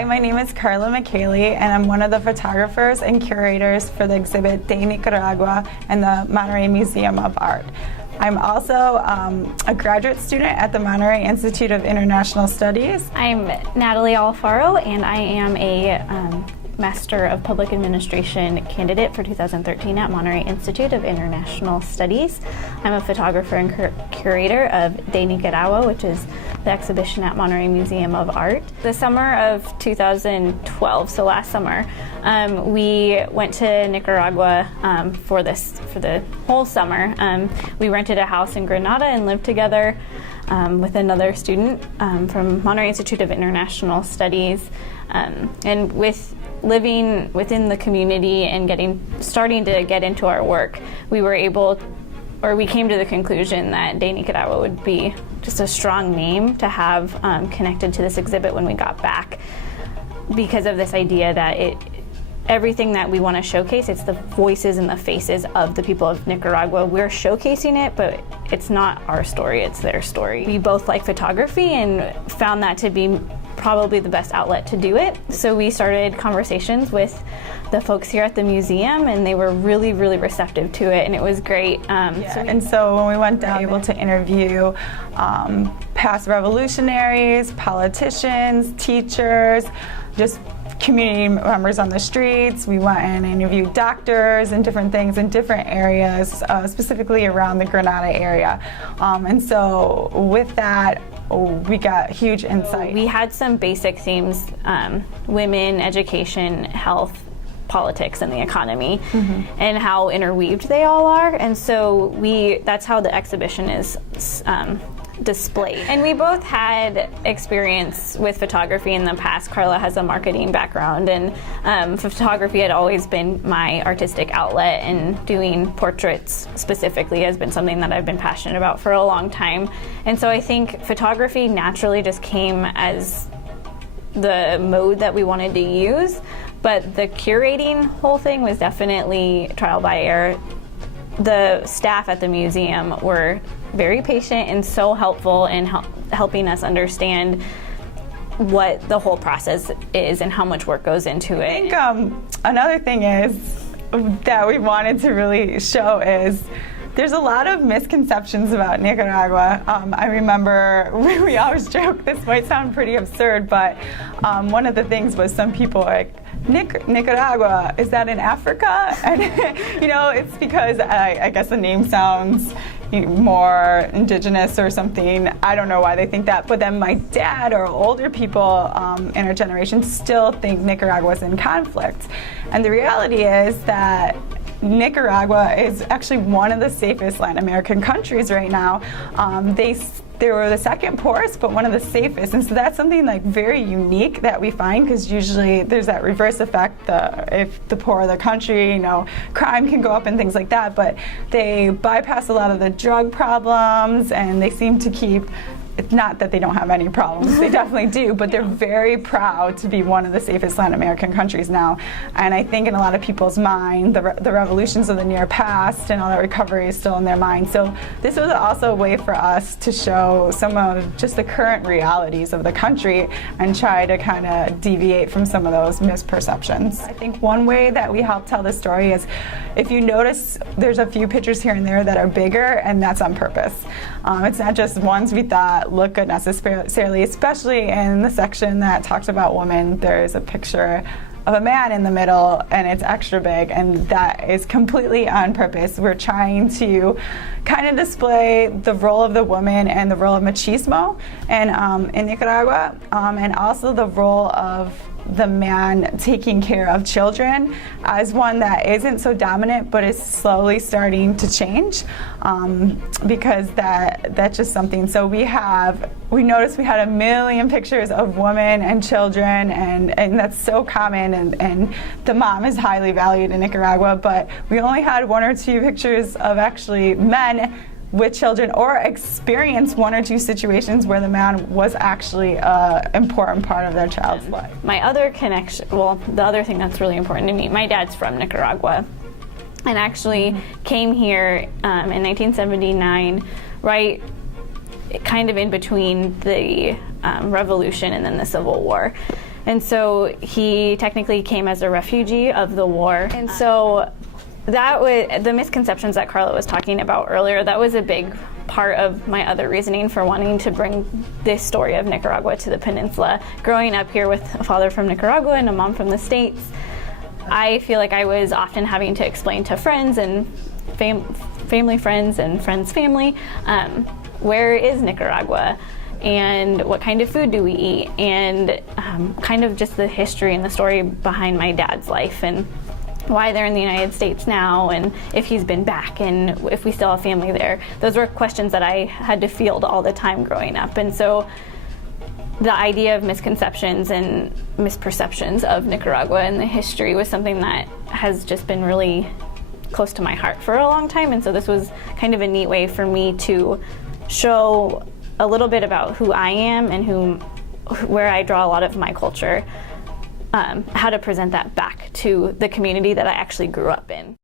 Hi, my name is Carla McKaylee, and I'm one of the photographers and curators for the exhibit de Nicaragua and the Monterey Museum of Art. I'm also a graduate student at the Monterey Institute of International Studies. I'm Natalie Alfaro, and I am a Master of Public Administration candidate for 2013 at Monterey Institute of International Studies. I'm a photographer and curator of De Nicaragua, which is the exhibition at Monterey Museum of Art. The summer of 2012, so last summer, we went to Nicaragua for the whole summer. We rented a house in Granada and lived together with another student from Monterey Institute of International Studies, and with living within the community and starting to get into our work, we came to the conclusion that De Nicaragua would be just a strong name to have connected to this exhibit when we got back, because of this idea that everything that we want to showcase, it's the voices and the faces of the people of Nicaragua. We're showcasing it, but it's not our story, it's their story. We both like photography and found that to be probably the best outlet to do it. So we started conversations with the folks here at the museum, and they were really, really receptive to it, and it was great. And so when we went down, we were able to interview past revolutionaries, politicians, teachers, just community members on the streets. We went and interviewed doctors and different things in different areas, specifically around the Granada area. And so with that, we got huge insight. We had some basic themes: women, education, health, politics, and the economy, and how interweaved they all are. And so that's how the exhibition is displayed. And we both had experience with photography in the past. Carla has a marketing background, and photography had always been my artistic outlet, and doing portraits specifically has been something that I've been passionate about for a long time. And so I think photography naturally just came as the mode that we wanted to use, but the curating whole thing was definitely trial by error. The staff at the museum were very patient and so helpful in helping us understand what the whole process is and how much work goes into it. I think another thing is that we wanted to really show is there's a lot of misconceptions about Nicaragua. I remember we always joke, this might sound pretty absurd, but one of the things was some people are like, Nicaragua, is that in Africa? And it's because I guess the name sounds more indigenous or something. I don't know why they think that, but then my dad or older people in our generation still think Nicaragua is in conflict. And the reality is that Nicaragua is actually one of the safest Latin American countries right now. They were the second poorest, but one of the safest, and so that's something like very unique that we find, because usually there's that reverse effect. If the poorer the country, crime can go up and things like that. But they bypass a lot of the drug problems, and they seem to keep. It's not that they don't have any problems, they definitely do, but they're very proud to be one of the safest Latin American countries now. And I think in a lot of people's mind, the revolutions of the near past and all that recovery is still in their mind. So this was also a way for us to show some of just the current realities of the country and try to kind of deviate from some of those misperceptions. I think one way that we help tell the story is, if you notice, there's a few pictures here and there that are bigger, and that's on purpose. It's not just ones we thought look good necessarily, especially in the section that talks about women. There's a picture of a man in the middle, and it's extra big, and that is completely on purpose. We're trying to kind of display the role of the woman and the role of machismo in Nicaragua, and also the role of the man taking care of children as one that isn't so dominant but is slowly starting to change, because that's just something. So we noticed we had 1 million pictures of women and children, and that's so common, and the mom is highly valued in Nicaragua, but we only had 1 or 2 pictures of actually men with children, or experience 1 or 2 situations where the man was actually an important part of their child's life. My other connection, the other thing that's really important to me, my dad's from Nicaragua, and actually came here in 1979, right kind of in between the revolution and then the Civil War. And so he technically came as a refugee of the war. And so that was the misconceptions that Carla was talking about earlier. That was a big part of my other reasoning for wanting to bring this story of Nicaragua to the peninsula. Growing up here with a father from Nicaragua and a mom from the States, I feel like I was often having to explain to friends and family friends and friends' family, where is Nicaragua? And what kind of food do we eat? And kind of just the history and the story behind my dad's life and why they're in the United States now, and if he's been back, and if we still have family there. Those were questions that I had to field all the time growing up. And so the idea of misconceptions and misperceptions of Nicaragua and the history was something that has just been really close to my heart for a long time. And so this was kind of a neat way for me to show a little bit about who I am and where I draw a lot of my culture, how to present that back to the community that I actually grew up in.